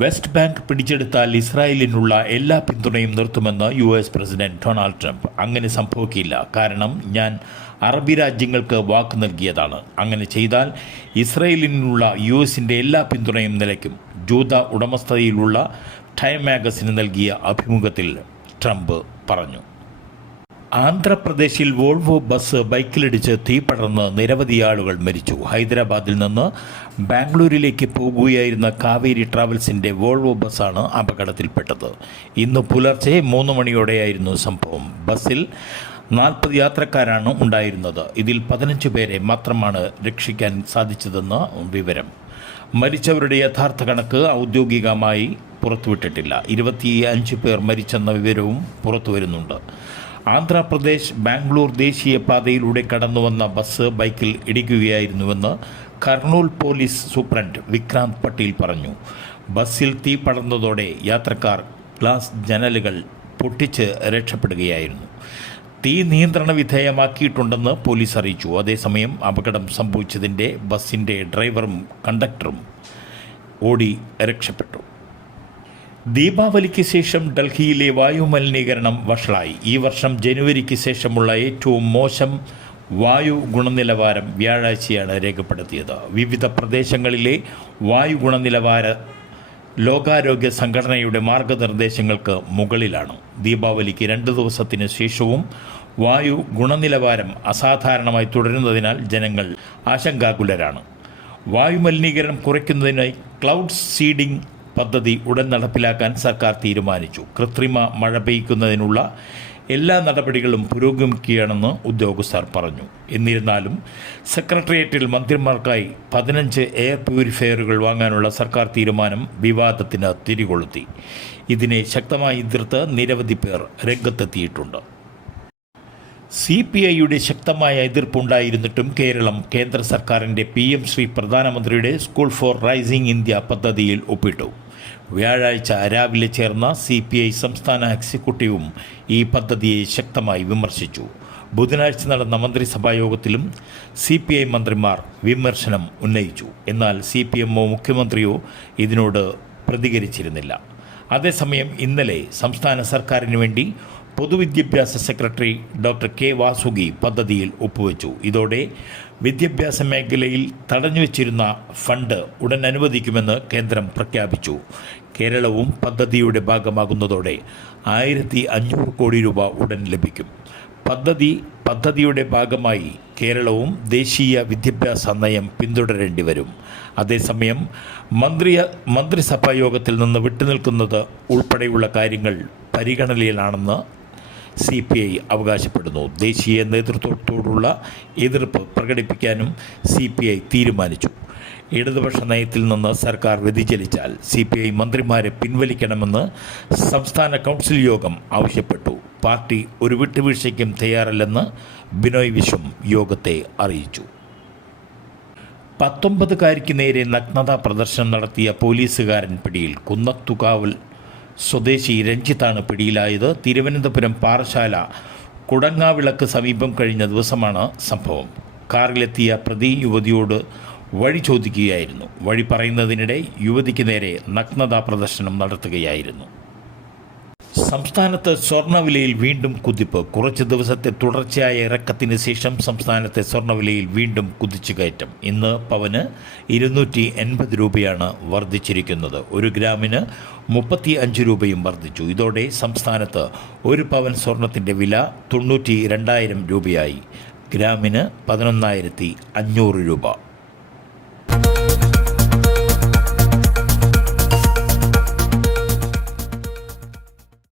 West bank പിടിച്ചെടുത്താൽ ഇസ്രായേലിനുള്ള എല്ലാ പിന്തുണയും നിർത്തുമെന്ന് US president Donald Trump. അങ്ങനെ സംഭവിക്കില്ല, കാരണം ഞാൻ അറബി രാജ്യങ്ങൾക്ക് വാക്ക് നൽകിയതാണ്. അങ്ങനെ ചെയ്താൽ ഇസ്രായേലിനുള്ള USന്റെ എല്ലാ പിന്തുണയും നിലയ്ക്കും, ജൂത ഉടമസ്ഥതയിലുള്ള ടൈം മാഗസിന് നൽകിയ അഭിമുഖത്തിൽ ട്രംപ് പറഞ്ഞു. ആന്ധ്രാപ്രദേശിൽ വോൾവോ ബസ് ബൈക്കിലിടിച്ച് തീപടർന്ന് നിരവധി ആളുകൾ മരിച്ചു. ഹൈദരാബാദിൽ നിന്ന് ബാംഗ്ലൂരിലേക്ക് പോകുകയായിരുന്ന കാവേരി ട്രാവൽസിൻ്റെ വോൾവോ ബസ്സാണ് അപകടത്തിൽപ്പെട്ടത്. ഇന്ന് പുലർച്ചെ 3 മണിയോടെയായിരുന്നു സംഭവം. ബസ്സിൽ 40 യാത്രക്കാരാണ് ഉണ്ടായിരുന്നത്. ഇതിൽ 15 പേരെ മാത്രമാണ് രക്ഷിക്കാൻ സാധിച്ചതെന്ന് വിവരം. മരിച്ചവരുടെ യഥാർത്ഥ കണക്ക് ഔദ്യോഗികമായി പുറത്തുവിട്ടിട്ടില്ല. 25 പേർ മരിച്ചെന്ന വിവരവും പുറത്തുവരുന്നുണ്ട്. ആന്ധ്രാപ്രദേശ് ബാംഗ്ലൂർ ദേശീയപാതയിലൂടെ കടന്നുവന്ന ബസ് ബൈക്കിൽ ഇടിക്കുകയായിരുന്നുവെന്ന് കർണൂൽ പോലീസ് സൂപ്രണ്ട് വിക്രാന്ത് പട്ടേൽ പറഞ്ഞു. ബസ്സിൽ തീ പടർന്നതോടെ യാത്രക്കാർ ഗ്ലാസ് ജനലുകൾ പൊട്ടിച്ച് രക്ഷപ്പെടുകയായിരുന്നു. തീ നിയന്ത്രണ വിധേയമാക്കിയിട്ടുണ്ടെന്ന് പോലീസ് അറിയിച്ചു. അതേസമയം അപകടം സംഭവിച്ചതിൻ്റെ ബസ്സിൻ്റെ ഡ്രൈവറും കണ്ടക്ടറും ഓടി രക്ഷപ്പെട്ടു. ദീപാവലിക്ക് ശേഷം ഡൽഹിയിലെ വായുമലിനീകരണം വഷളായി. ഈ വർഷം ജനുവരിക്ക് ശേഷമുള്ള ഏറ്റവും മോശം വായു ഗുണനിലവാരം വ്യാഴാഴ്ചയാണ് രേഖപ്പെടുത്തിയത്. വിവിധ പ്രദേശങ്ങളിലെ വായു ഗുണനിലവാര ലോകാരോഗ്യ സംഘടനയുടെ മാർഗനിർദ്ദേശങ്ങൾക്ക് മുകളിലാണ്. ദീപാവലിക്ക് 2 ദിവസത്തിന് ശേഷവും വായു ഗുണനിലവാരം അസാധാരണമായി തുടരുന്നതിനാൽ ജനങ്ങൾ ആശങ്കാകുലരാണ്. വായുമലിനീകരണം കുറയ്ക്കുന്നതിനായി ക്ലൗഡ് സീഡിംഗ് പദ്ധതി ഉടൻ നടപ്പിലാക്കാൻ സർക്കാർ തീരുമാനിച്ചു. കൃത്രിമ മഴ പെയ്യ്ക്കുന്നതിനുള്ള എല്ലാ നടപടികളും പുരോഗമിക്കുകയാണെന്ന് ഉദ്യോഗസ്ഥർ പറഞ്ഞു. എന്നിരുന്നാലും സെക്രട്ടേറിയറ്റിൽ മന്ത്രിമാർക്കായി 15 എയർ പ്യൂരിഫയറുകൾ വാങ്ങാനുള്ള സർക്കാർ തീരുമാനം വിവാദത്തിന് തിരികൊളുത്തി. ഇതിനെ ശക്തമായി എതിർത്ത് നിരവധി പേർ രംഗത്തെത്തിയിട്ടുണ്ട്. CPIയുടെ ശക്തമായ എതിർപ്പുണ്ടായിരുന്നിട്ടും കേരളം കേന്ദ്ര സർക്കാരിൻ്റെ PM ശ്രീ പ്രധാനമന്ത്രിയുടെ സ്കൂൾ ഫോർ റൈസിംഗ് ഇന്ത്യ പദ്ധതിയിൽ ഒപ്പിട്ടു. വ്യാഴാഴ്ച രാവിലെ ചേർന്ന CPI സംസ്ഥാന എക്സിക്യൂട്ടീവും ഈ പദ്ധതിയെ ശക്തമായി വിമർശിച്ചു. ബുധനാഴ്ച നടന്ന മന്ത്രിസഭാ യോഗത്തിലും CPI മന്ത്രിമാർ വിമർശനം ഉന്നയിച്ചു. എന്നാൽ CPMO മുഖ്യമന്ത്രിയോ ഇതിനോട് പ്രതികരിച്ചിരുന്നില്ല. അതേസമയം ഇന്നലെ സംസ്ഥാന സർക്കാരിന് വേണ്ടി പൊതുവിദ്യാഭ്യാസ സെക്രട്ടറി ഡോക്ടർ K. വാസുകി പദ്ധതിയിൽ ഒപ്പുവെച്ചു. ഇതോടെ വിദ്യാഭ്യാസ മേഖലയിൽ തടഞ്ഞുവച്ചിരുന്ന ഫണ്ട് ഉടൻ അനുവദിക്കുമെന്ന് കേന്ദ്രം പ്രഖ്യാപിച്ചു. കേരളവും പദ്ധതിയുടെ ഭാഗമാകുന്നതോടെ 1500 കോടി രൂപ ഉടൻ ലഭിക്കും. പദ്ധതിയുടെ ഭാഗമായി കേരളവും ദേശീയ വിദ്യാഭ്യാസ നയം പിന്തുടരേണ്ടി വരും. അതേസമയം മന്ത്രിസഭാ യോഗത്തിൽ നിന്ന് വിട്ടുനിൽക്കുന്നത് ഉൾപ്പെടെയുള്ള കാര്യങ്ങൾ പരിഗണനയിലാണെന്ന് CPI അവകാശപ്പെടുന്നു. ദേശീയ നേതൃത്വത്തോടുള്ള എതിർപ്പ് പ്രകടിപ്പിക്കാനും CPI തീരുമാനിച്ചു. ഇടതുപക്ഷ നയത്തിൽ നിന്ന് സർക്കാർ വ്യതിചലിച്ചാൽ CPI മന്ത്രിമാരെ പിൻവലിക്കണമെന്ന് സംസ്ഥാന കൗൺസിൽ യോഗം ആവശ്യപ്പെട്ടു. പാർട്ടി ഒരു വിട്ടുവീഴ്ചയ്ക്കും തയ്യാറല്ലെന്ന് ബിനോയ് വിശ്വം യോഗത്തെ അറിയിച്ചു. 19കാരിക്ക് നേരെ നഗ്നതാ പ്രദർശനം നടത്തിയ പോലീസുകാരൻ പിടിയിൽ. കുന്നത്തുകാവൽ സ്വദേശി രഞ്ജിത്താണ് പിടിയിലായത്. തിരുവനന്തപുരം പാറശാല കുടങ്ങാവിളക്ക് സമീപം കഴിഞ്ഞ ദിവസമാണ് സംഭവം. കാറിലെത്തിയ പ്രതി യുവതിയോട് വഴി ചോദിക്കുകയായിരുന്നു. വഴി പറയുന്നതിനിടെ യുവതിക്ക് നേരെ നഗ്നതാ പ്രദർശനം നടത്തുകയായിരുന്നു. സംസ്ഥാനത്ത് സ്വർണ്ണവിലയിൽ വീണ്ടും കുതിപ്പ്. കുറച്ച് ദിവസത്തെ തുടർച്ചയായ ഇറക്കത്തിന് ശേഷം സംസ്ഥാനത്തെ സ്വർണ്ണവിലയിൽ വീണ്ടും കുതിച്ചുകയറ്റം. ഇന്ന് പവന് 280 രൂപയാണ് വർദ്ധിച്ചിരിക്കുന്നത്. 1 ഗ്രാമിന് 35 രൂപയും വർദ്ധിച്ചു. ഇതോടെ സംസ്ഥാനത്ത് 1 പവൻ സ്വർണത്തിൻ്റെ വില 92,000 രൂപയായി. ഗ്രാമിന് 11,500 രൂപ.